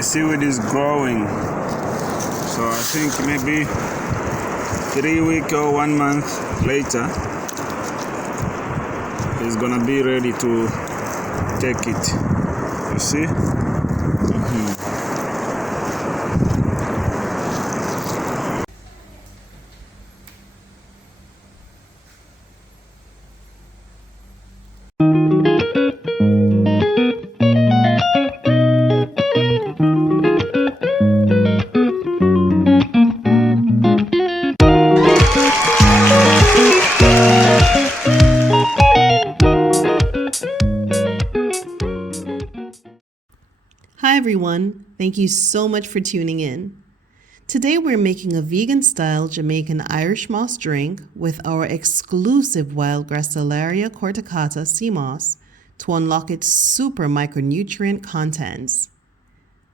the seaweed is growing. So I think maybe 3 weeks or 1 month later, it's gonna be ready to take it. You see? Hi everyone, thank you so much for tuning in. Today we're making a vegan-style Jamaican Irish moss drink with our exclusive wild Gracilaria corticata sea moss to unlock its super micronutrient contents.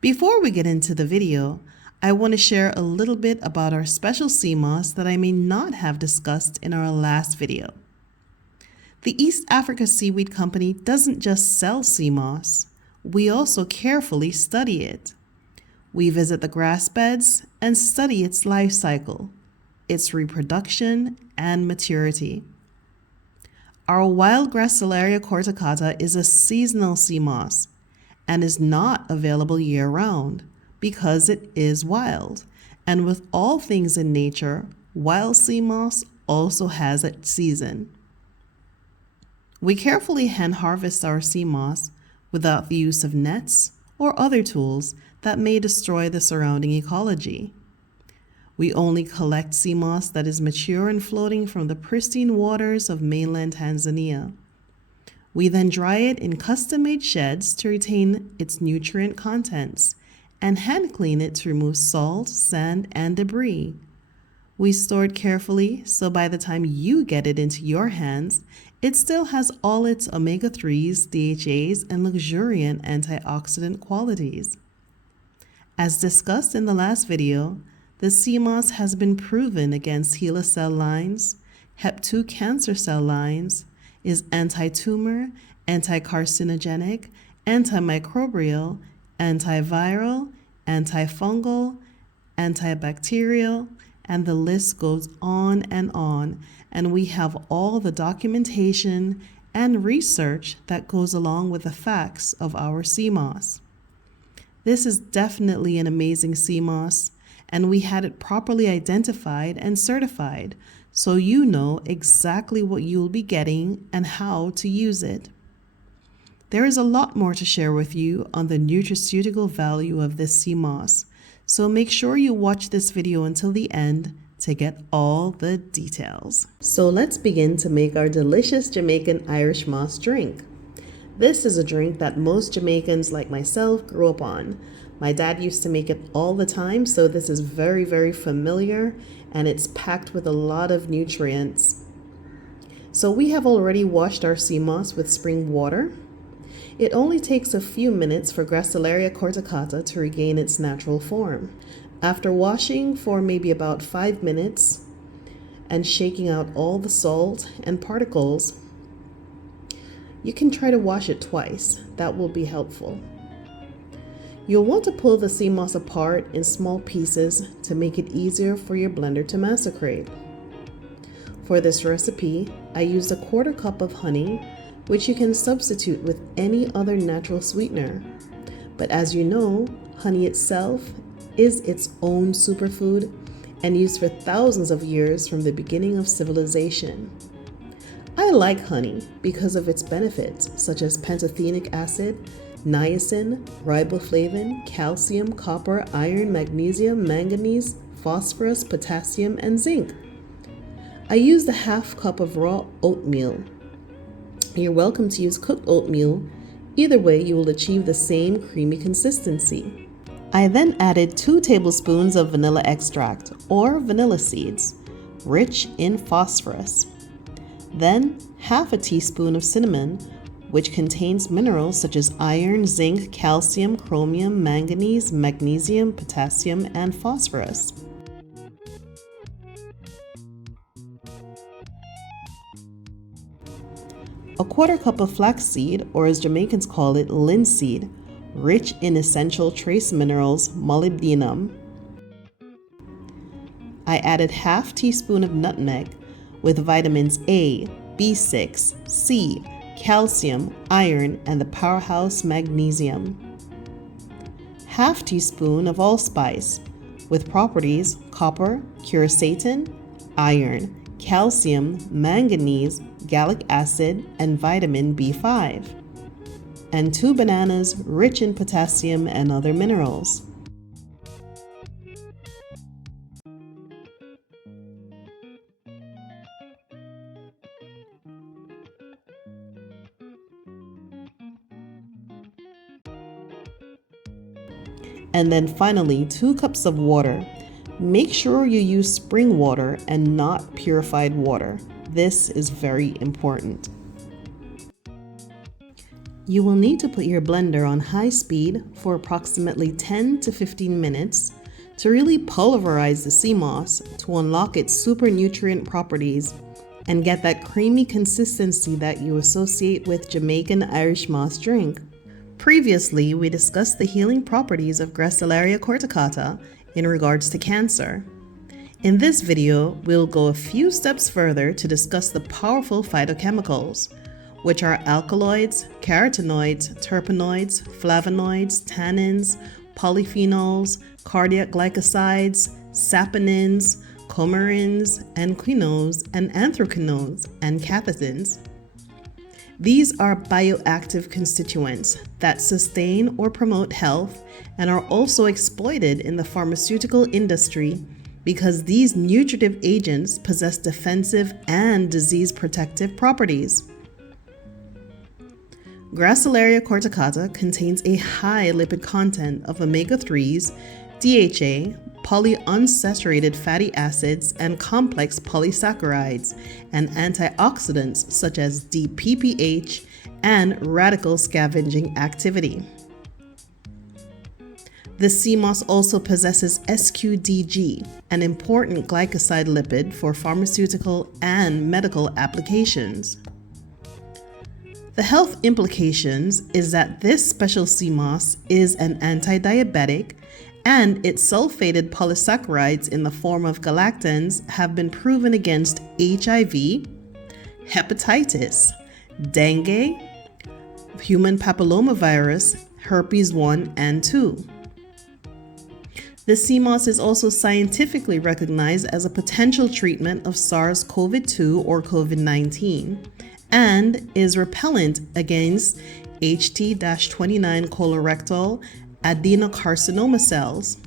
Before we get into the video, I want to share a little bit about our special sea moss that I may not have discussed in our last video. The East Africa Seaweed Company doesn't just sell sea moss. We also carefully study it. We visit the grass beds and study its life cycle, its reproduction, and maturity. Our wild Gracilaria corticata is a seasonal sea moss and is not available year-round because it is wild. And with all things in nature, wild sea moss also has its season. We carefully hand harvest our sea moss without the use of nets or other tools that may destroy the surrounding ecology. We only collect sea moss that is mature and floating from the pristine waters of mainland Tanzania. We then dry it in custom-made sheds to retain its nutrient contents and hand clean it to remove salt, sand, and debris. We store it carefully so by the time you get it into your hands, it still has all its omega-3s, DHAs, and luxuriant antioxidant qualities. As discussed in the last video, the sea moss has been proven against HeLa cell lines, Hep2 cancer cell lines, is anti-tumor, anti-carcinogenic, antimicrobial, antiviral, antifungal, antibacterial, and the list goes on, and we have all the documentation and research that goes along with the facts of our sea moss. This is definitely an amazing sea moss, and we had it properly identified and certified, so you know exactly what you'll be getting and how to use it. There is a lot more to share with you on the nutraceutical value of this sea moss, so make sure you watch this video until the end to get all the details. So let's begin to make our delicious Jamaican Irish moss drink. This is a drink that most Jamaicans like myself grew up on. My dad used to make it all the time, so this is very, very familiar, and it's packed with a lot of nutrients. So we have already washed our sea moss with spring water. It only takes a few minutes for Gracilaria corticata to regain its natural form. After washing for maybe about 5 minutes and shaking out all the salt and particles, you can try to wash it twice. That will be helpful. You'll want to pull the sea moss apart in small pieces to make it easier for your blender to macerate. For this recipe, I used 1/4 cup of honey, which you can substitute with any other natural sweetener. But as you know, honey itself is its own superfood and used for thousands of years from the beginning of civilization. I like honey because of its benefits such as pantothenic acid, niacin, riboflavin, calcium, copper, iron, magnesium, manganese, phosphorus, potassium, and zinc. I used 1/2 cup of raw oatmeal. You're welcome to use cooked oatmeal. Either way, you will achieve the same creamy consistency. I then added 2 tablespoons of vanilla extract or vanilla seeds, rich in phosphorus. Then 1/2 teaspoon of cinnamon, which contains minerals such as iron, zinc, calcium, chromium, manganese, magnesium, potassium, and phosphorus. A 1/4 cup of flaxseed, or as Jamaicans call it, linseed, rich in essential trace minerals molybdenum. I added half teaspoon of nutmeg with vitamins A, B6, C, calcium, iron, and the powerhouse magnesium. Half teaspoon of allspice with properties copper, quercetin, iron, calcium, manganese, gallic acid, and vitamin B5. And 2 bananas rich in potassium and other minerals. And then finally, 2 cups of water. Make sure you use spring water and not purified water. This is very important. You will need to put your blender on high speed for approximately 10 to 15 minutes to really pulverize the sea moss to unlock its super nutrient properties and get that creamy consistency that you associate with Jamaican Irish moss drink. Previously, we discussed the healing properties of Gracilaria corticata in regards to cancer. In this video, we'll go a few steps further to discuss the powerful phytochemicals, which are alkaloids, carotenoids, terpenoids, flavonoids, tannins, polyphenols, cardiac glycosides, saponins, coumarins, and quinones, and anthraquinones, and catechins. These are bioactive constituents that sustain or promote health and are also exploited in the pharmaceutical industry because these nutritive agents possess defensive and disease protective properties. Gracilaria corticata contains a high lipid content of omega-3s, DHA, polyunsaturated fatty acids, and complex polysaccharides, and antioxidants such as DPPH and radical scavenging activity. The sea moss also possesses SQDG, an important glycoside lipid for pharmaceutical and medical applications. The health implications is that this special sea moss is an anti-diabetic, and its sulfated polysaccharides in the form of galactans have been proven against HIV, hepatitis, dengue, human papillomavirus, herpes 1 and 2. The sea moss is also scientifically recognized as a potential treatment of SARS-CoV-2 or COVID-19 and is repellent against HT-29 colorectal adenocarcinoma cells.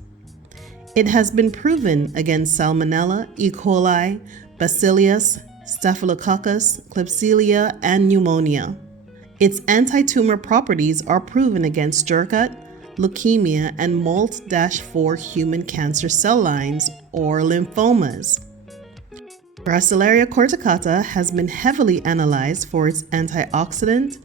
It has been proven against Salmonella, E. coli, Bacillus, Staphylococcus, Klebsiella, and pneumonia. Its anti-tumor properties are proven against Jurkat, leukemia, and MALT-4 human cancer cell lines or lymphomas. Gracilaria corticata has been heavily analyzed for its antioxidant,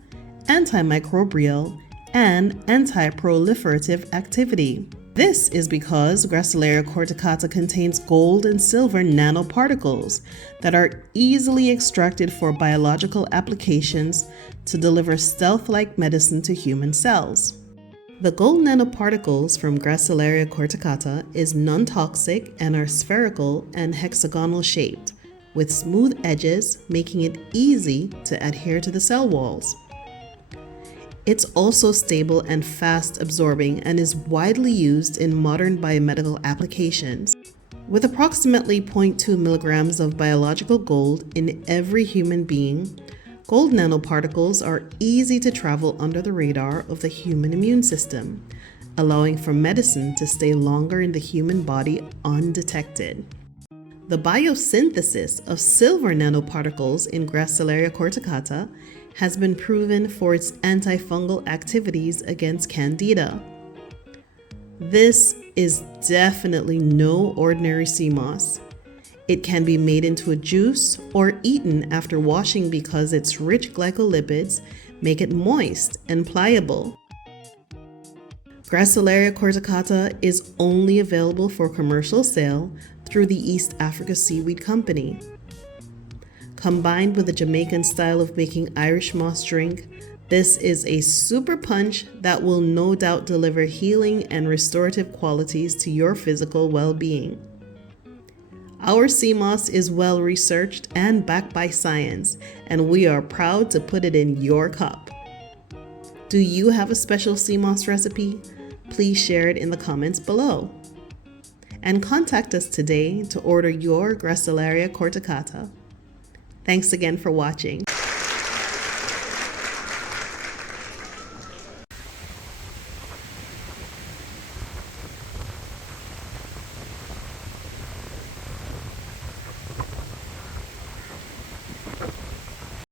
antimicrobial, and anti-proliferative activity. This is because Gracilaria corticata contains gold and silver nanoparticles that are easily extracted for biological applications to deliver stealth-like medicine to human cells. The gold nanoparticles from Gracilaria corticata is non-toxic and are spherical and hexagonal shaped, with smooth edges, making it easy to adhere to the cell walls. It's also stable and fast absorbing and is widely used in modern biomedical applications. With approximately 0.2 milligrams of biological gold in every human being, gold nanoparticles are easy to travel under the radar of the human immune system, allowing for medicine to stay longer in the human body undetected. The biosynthesis of silver nanoparticles in Gracilaria corticata has been proven for its antifungal activities against Candida. This is definitely no ordinary sea moss. It can be made into a juice or eaten after washing because its rich glycolipids make it moist and pliable. Gracilaria corticata is only available for commercial sale through the East Africa Seaweed Company. Combined with the Jamaican style of making Irish moss drink, This is a super punch that will no doubt deliver healing and restorative qualities to your physical well-being. Our sea moss is well researched and backed by science, and we are proud to put it in your cup. Do you have a special sea moss recipe? Please share it in the comments below. And contact us today to order your Gracilaria corticata. Thanks again for watching.